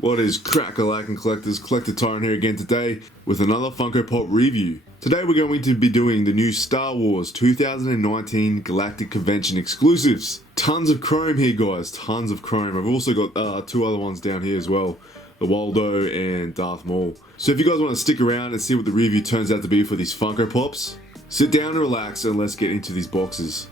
What is crack Galactic collectors? Collector Tyrant here again today with another Funko Pop review. Today we're going to be doing the new Star Wars 2019 Galactic Convention exclusives. Tons of chrome here guys, tons of chrome. I've also got two other ones down here as well. The Watto and Darth Maul. So if you guys want to stick around and see what the review turns out to be for these Funko Pops, sit down and relax and let's get into these boxes.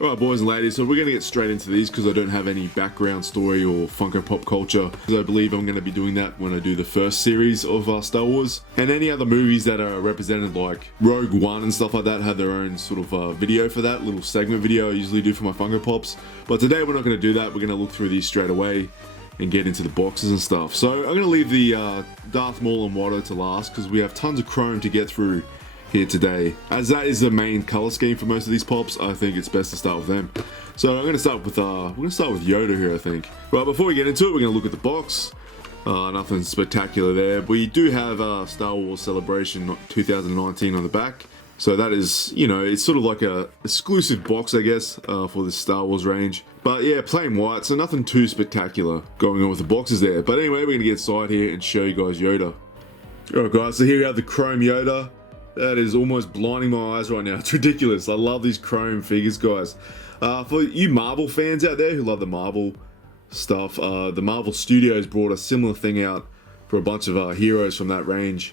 Alright boys and ladies, so we're going to get straight into these because I don't have any background story or Funko Pop culture. I believe I'm going to be doing that when I do the first series of Star Wars. And any other movies that are represented like Rogue One and stuff like that have their own sort of video for that, little segment video I usually do for my Funko Pops. But today we're not going to do that, we're going to look through these straight away and get into the boxes and stuff. So I'm going to leave the Darth Maul and Watto to last because we have tons of chrome to get through here today. As that is the main color scheme for most of these pops, I think it's best to start with them. So I'm going to start with Yoda here, I think. Right, before we get into it, we're going to look at the box. Nothing spectacular there. We do have Star Wars Celebration 2019 on the back. So that is, you know, it's sort of like a exclusive box, I guess, for the Star Wars range. But yeah, plain white, so nothing too spectacular going on with the boxes there. But anyway, we're going to get inside here and show you guys Yoda. Alright guys, so here we have the chrome Yoda. That is almost blinding my eyes right now. It's ridiculous. I love these chrome figures, guys. For you Marvel fans out there who love the Marvel stuff, the Marvel Studios brought a similar thing out for a bunch of heroes from that range.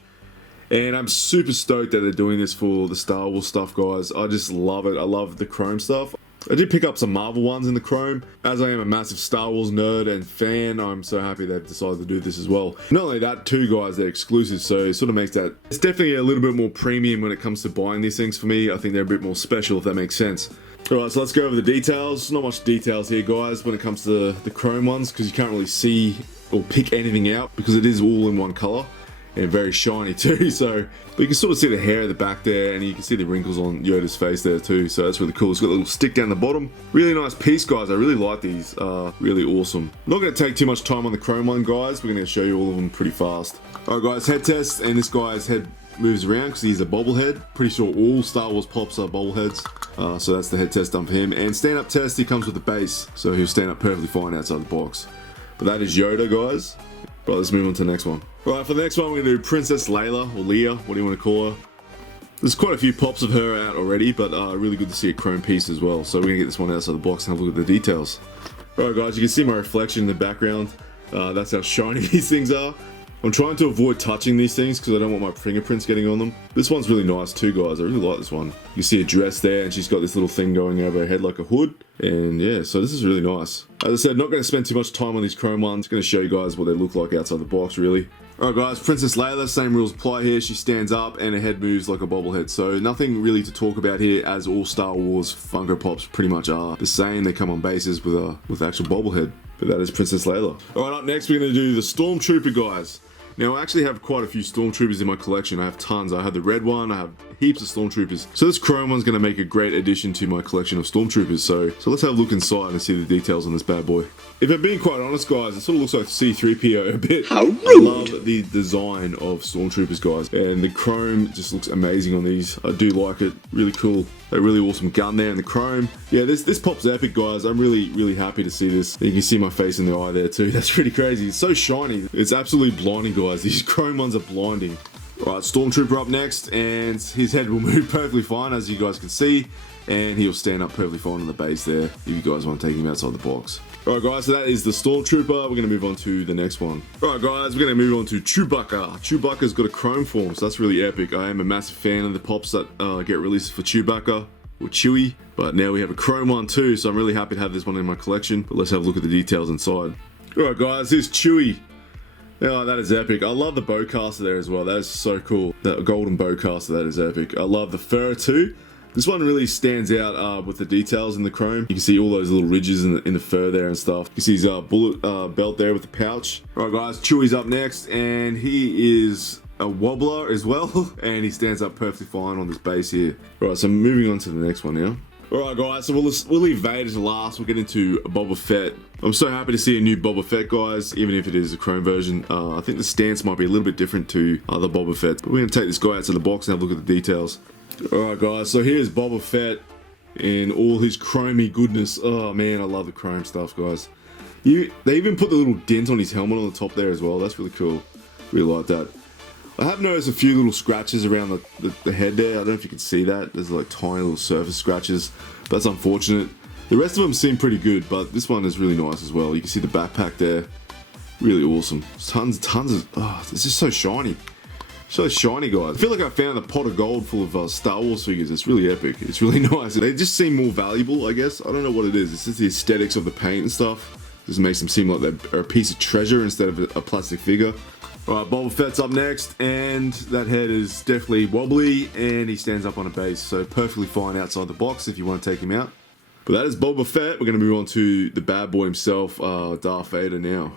And I'm super stoked that they're doing this for the Star Wars stuff, guys. I just love it. I love the chrome stuff. I did pick up some Marvel ones in the chrome. As I am a massive Star Wars nerd and fan, I'm so happy they've decided to do this as well. Not only that too guys, they're exclusive, so it sort of makes that, it's definitely a little bit more premium when it comes to buying these things for me. I think they're a bit more special, if that makes sense. Alright, so let's go over the details. Not much details here guys when it comes to the chrome ones, because you can't really see or pick anything out because it is all in one color. And very shiny too, so but you can sort of see the hair at the back there, and you can see the wrinkles on Yoda's face there too, so that's really cool. It's got a little stick down the bottom. Really nice piece guys, I really like these, really awesome. I'm not going to take too much time on the chrome one guys, we're going to show you all of them pretty fast. Alright guys, head test, and this guy's head moves around because he's a bobblehead. Pretty sure all Star Wars pops are bobbleheads, so that's the head test done for him. And stand up test, he comes with the base, so he'll stand up perfectly fine outside the box. But that is Yoda guys. Right, let's move on to the next one. Right, for the next one we're going to do Princess Layla, or Leia, what do you want to call her. There's quite a few pops of her out already, but really good to see a chrome piece as well. So we're going to get this one outside the box and have a look at the details. Alright guys, you can see my reflection in the background. That's how shiny these things are. I'm trying to avoid touching these things because I don't want my fingerprints getting on them. This one's really nice too guys, I really like this one. You can see a dress there and she's got this little thing going over her head like a hood. And yeah, so this is really nice. As I said, not going to spend too much time on these chrome ones. Going to show you guys what they look like outside the box really. Alright guys, Princess Layla, same rules apply here. She stands up and her head moves like a bobblehead. So nothing really to talk about here, as all Star Wars Funko Pops pretty much are the same. They come on bases with actual bobblehead. But that is Princess Layla. Alright, up next we're going to do the Stormtrooper guys. Now I actually have quite a few Stormtroopers in my collection. I have tons. I have the red one, I have heaps of Stormtroopers. So this chrome one's going to make a great addition to my collection of Stormtroopers. So let's have a look inside and see the details on this bad boy. If I'm being quite honest guys, it sort of looks like C-3PO a bit. How rude! I love the design of Stormtroopers guys, and the chrome just looks amazing on these. I do like it, really cool. A really awesome gun there in the chrome. Yeah, this pop's epic guys. I'm really happy to see this. You can see my face in the eye there too. That's pretty crazy. It's so shiny. It's absolutely blinding guys. These chrome ones are blinding. Alright, Stormtrooper up next, and his head will move perfectly fine as you guys can see, and he'll stand up perfectly fine on the base there if you guys want to take him outside the box. Alright guys, so that is the Stormtrooper. We're going to move on to the next one. Alright guys, we're going to move on to Chewbacca. Chewbacca's got a chrome form, so that's really epic. I am a massive fan of the pops that get released for Chewbacca, or Chewie, but now we have a chrome one too, so I'm really happy to have this one in my collection. But let's have a look at the details inside. Alright guys, here's Chewie. Oh, that is epic. I love the bowcaster there as well. That is so cool. That golden bowcaster, that is epic. I love the fur too. This one really stands out with the details in the chrome. You can see all those little ridges in the fur there and stuff. You can see his bullet belt there with the pouch. Alright guys, Chewie's up next, and he is a wobbler as well. And he stands up perfectly fine on this base here. Alright, so moving on to the next one now. Alright guys, so we'll leave Vader to last. We'll get into Boba Fett. I'm so happy to see a new Boba Fett guys, even if it is a chrome version. I think the stance might be a little bit different to other Boba Fett. But we're going to take this guy out to the box and have a look at the details. Alright guys, so here's Boba Fett in all his chromey goodness. Oh man, I love the chrome stuff, guys. They even put the little dent on his helmet on the top there as well. That's really cool. Really like that. I have noticed a few little scratches around the head there. I don't know if you can see that. There's like tiny little surface scratches. That's unfortunate. The rest of them seem pretty good, but this one is really nice as well. You can see the backpack there. Really awesome. Tons of... Oh, it's just so shiny. So shiny, guys. I feel like I found a pot of gold full of Star Wars figures. It's really epic. It's really nice. They just seem more valuable, I guess. I don't know what it is. It's just the aesthetics of the paint and stuff. Just makes them seem like they're a piece of treasure instead of a plastic figure. Alright, Boba Fett's up next, and that head is definitely wobbly, and he stands up on a base, so perfectly fine outside the box if you want to take him out. But that is Boba Fett. We're going to move on to the bad boy himself, Darth Vader now.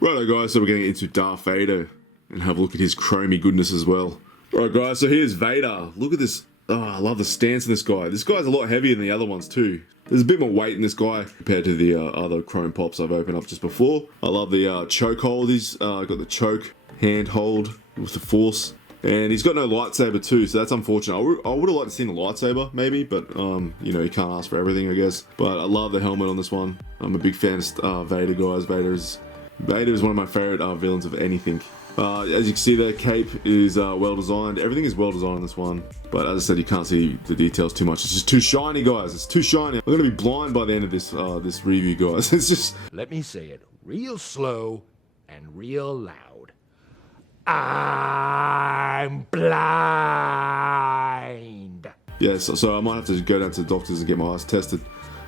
Righto guys, so we're going to get into Darth Vader and have a look at his chromey goodness as well. Alright guys, so here's Vader. Look at this. Oh, I love the stance in this guy. This guy's a lot heavier than the other ones too. There's a bit more weight in this guy compared to the other chrome pops I've opened up just before. I love the choke hold. He's got the choke hand hold with the force. And he's got no lightsaber too, so that's unfortunate. I would have liked to see a lightsaber maybe, but you know, you can't ask for everything, I guess. But I love the helmet on this one. I'm a big fan of Vader, guys. Vader is one of my favorite villains of anything. As you can see, the cape is well designed. Everything is well designed on this one. But as I said, you can't see the details too much. It's just too shiny, guys. It's too shiny. I'm gonna be blind by the end of this this review, guys. It's just... Let me say it real slow and real loud. I'm blind. Yes, so I might have to go down to the doctors and get my eyes tested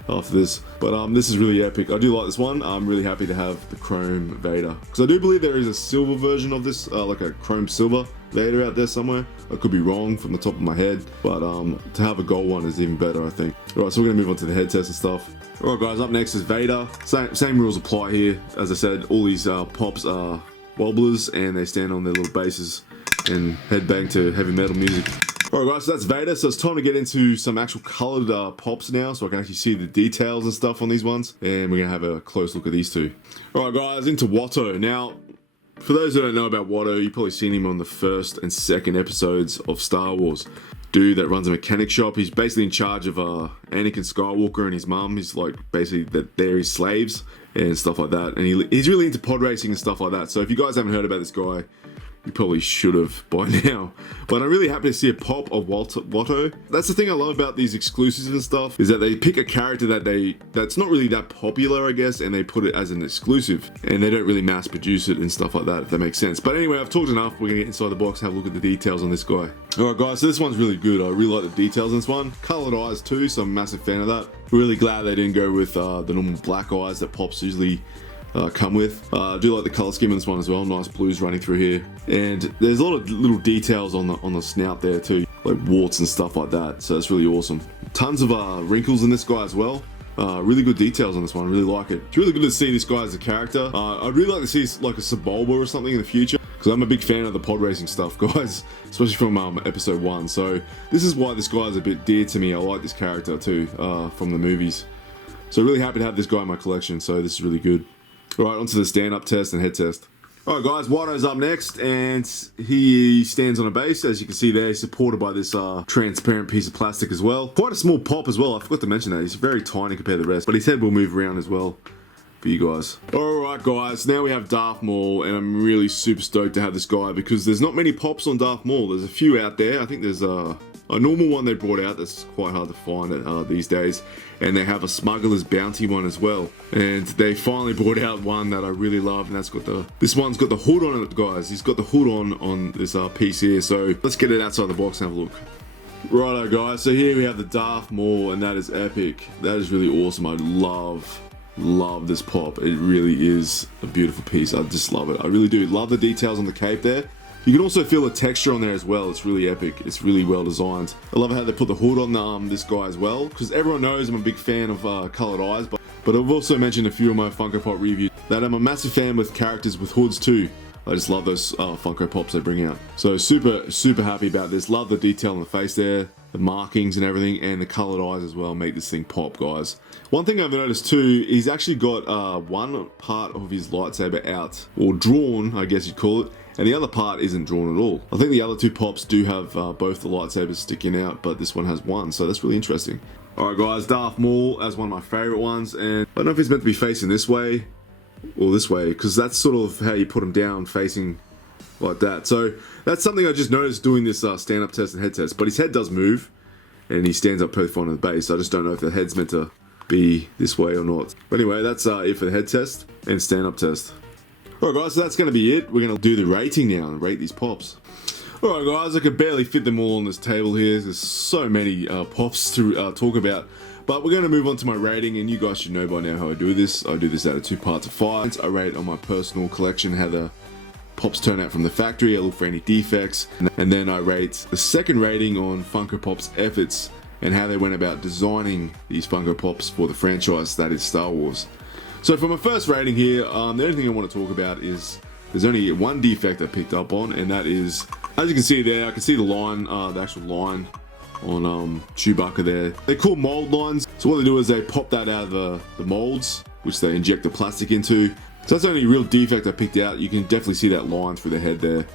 after this. But this is really epic. I do like this one. I'm really happy to have the chrome Vader, because I do believe there is a silver version of this, like a chrome silver Vader out there somewhere. I could be wrong from the top of my head, but to have a gold one is even better, I think. Alright, so we're gonna move on to the head test and stuff. Alright guys, up next is Vader. Same rules apply here. As I said, all these pops are wobblers, and they stand on their little bases and headbang to heavy metal music. Alright guys, so that's Vader, so it's time to get into some actual coloured pops now, so I can actually see the details and stuff on these ones, and we're going to have a close look at these two. Alright guys, into Watto. Now, for those who don't know about Watto, you've probably seen him on the first and second episodes of Star Wars. Dude that runs a mechanic shop. He's basically in charge of Anakin Skywalker and his mum. He's like basically they're his slaves and stuff like that, and he's really into pod racing and stuff like that. So if you guys haven't heard about this guy, you probably should have by now. But I'm really happy to see a pop of Watto. That's the thing I love about these exclusives and stuff, is that they pick a character that's not really that popular, I guess, and they put it as an exclusive. And they don't really mass produce it and stuff like that, if that makes sense. But anyway, I've talked enough. We're gonna get inside the box and have a look at the details on this guy. Alright guys, so this one's really good. I really like the details on this one. Coloured eyes too, so I'm a massive fan of that. Really glad they didn't go with the normal black eyes that pops usually come with. I do like the color scheme on this one as well. Nice blues running through here, and there's a lot of little details on the snout there too, like warts and stuff like that. So it's really awesome. Tons of wrinkles in this guy as well. Really good details on this one. I really like it. It's really good to see this guy as a character. I'd really like to see like a Sebulba or something in the future, because I'm a big fan of the pod racing stuff, guys, especially from episode 1. So this is why this guy is a bit dear to me. I like this character too from the movies. So really happy to have this guy in my collection. So this is really good. Alright, onto the stand-up test and head test. Alright guys, Watto's up next, and he stands on a base. As you can see there, he's supported by this transparent piece of plastic as well. Quite a small pop as well, I forgot to mention that. He's very tiny compared to the rest, but his head will move around as well for you guys. Alright guys, now we have Darth Maul, and I'm really super stoked to have this guy, because there's not many pops on Darth Maul. There's a few out there. I think there's a normal one they brought out that's quite hard to find these days, and they have a smuggler's bounty one as well, and they finally brought out one that I really love, and that's got this one's got the hood on it, guys. He's got the hood on this piece here, so let's get it outside the box and have a look. Righto guys, so here we have the Darth Maul, and that is epic. That is really awesome. I love this pop. It really is a beautiful piece. I just love it. I really do love the details on the cape there. You can also feel the texture on there as well. It's really epic. It's really well designed. I love how they put the hood on this guy as well, because everyone knows I'm a big fan of colored eyes, but I've also mentioned a few of my Funko Pop reviews that I'm a massive fan with characters with hoods too. I just love those Funko Pops they bring out. So super happy about this. Love the detail on the face there. the markings and everything, and the colored eyes as well make this thing pop, guys. One thing I've noticed too, he's actually got one part of his lightsaber out, or drawn, I guess you'd call it, and the other part isn't drawn at all. I think the other two pops do have both the lightsabers sticking out, but this one has one, so that's really interesting. Alright guys, Darth Maul as one of my favorite ones, and I don't know if he's meant to be facing this way or this way, because that's sort of how you put him down, facing like that. So that's something I just noticed doing this stand-up test and head test, but his head does move and he stands up perfectly on the base. I just don't know if the head's meant to be this way or not. But anyway, that's it for the head test and stand-up test. Alright guys, so that's going to be it. We're going to do the rating now and rate these pops. Alright guys, I could barely fit them all on this table here. There's so many pops to talk about. But we're going to move on to my rating, and you guys should know by now how I do this. I do this out of 2 parts of 5. I rate on my personal collection how the pops turn out from the factory. I look for any defects, and then I rate the second rating on Funko Pop's efforts and how they went about designing these Funko Pops for the franchise that is Star Wars. So for my first rating here, the only thing I want to talk about is there's only one defect I picked up on, and that is, as you can see there, I can see the line, the actual line on Chewbacca there. They're called mold lines. So what they do is they pop that out of the molds, which they inject the plastic into. So that's the only real defect I picked out. You can definitely see that line through the head there.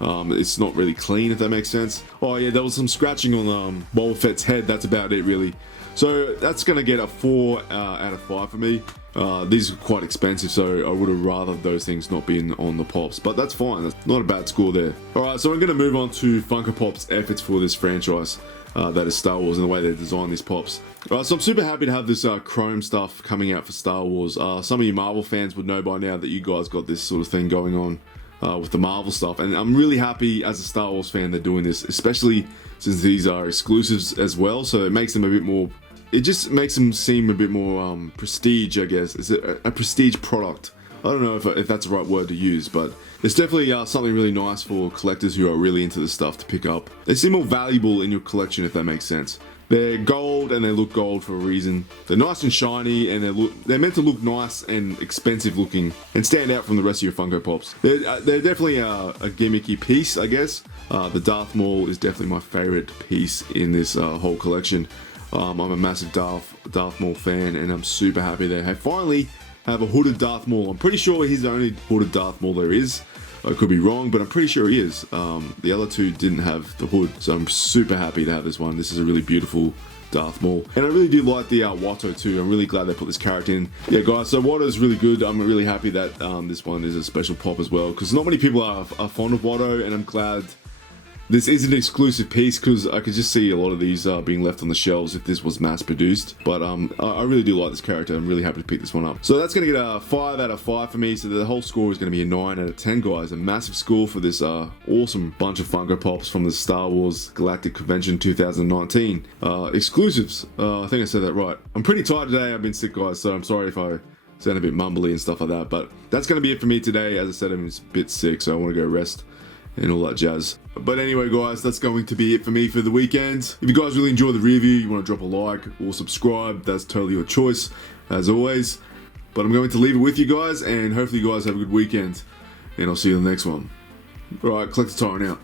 It's not really clean, if that makes sense. Oh yeah, there was some scratching on Boba Fett's head. That's about it really. So that's gonna get a 4 out of 5 for me. These are quite expensive, so I would have rather those things not been on the pops, but that's fine. That's not a bad score there. Alright, so I'm gonna move on to Funko Pop's efforts for this franchise. That is Star Wars, and the way they design these pops. So I'm super happy to have this chrome stuff coming out for Star Wars. Some of you Marvel fans would know by now that you guys got this sort of thing going on with the Marvel stuff, and I'm really happy as a Star Wars fan they're doing this, especially since these are exclusives as well, so it makes them a bit more, it just makes them seem a bit more prestige, I guess. It's a prestige product. I don't know if that's the right word to use, but it's definitely something really nice for collectors who are really into this stuff to pick up. They seem more valuable in your collection, if that makes sense. They're gold and they look gold for a reason. They're nice and shiny, and they're meant to look nice and expensive looking and stand out from the rest of your Funko Pops. They're definitely a gimmicky piece, I guess. The Darth Maul is definitely my favorite piece in this whole collection. I'm a massive Darth Maul fan, and I'm super happy they finally have a hooded Darth Maul. I'm pretty sure he's the only hooded Darth Maul there is. I could be wrong, but I'm pretty sure he is. The other two didn't have the hood, so I'm super happy to have this one. This is a really beautiful Darth Maul. And I really do like the Watto too. I'm really glad they put this character in. Yeah guys, so Watto is really good. I'm really happy that this one is a special pop as well, because not many people are fond of Watto, and I'm glad this is an exclusive piece, because I could just see a lot of these being left on the shelves if this was mass produced. But I really do like this character. I'm really happy to pick this one up. So that's going to get a 5 out of 5 for me. So the whole score is going to be a 9 out of 10, guys. A massive score for this awesome bunch of Funko Pops from the Star Wars Galactic Convention 2019. Exclusives. I think I said that right. I'm pretty tired today. I've been sick, guys, so I'm sorry if I sound a bit mumbly and stuff like that. But that's going to be it for me today. As I said, I'm a bit sick, so I want to go rest and all that jazz. But anyway guys, that's going to be it for me for the weekend. If you guys really enjoy the review, you want to drop a like or subscribe, that's totally your choice as always. But I'm going to leave it with you guys, and hopefully you guys have a good weekend, and I'll see you in the next one. Alright, collect the Tyrant out.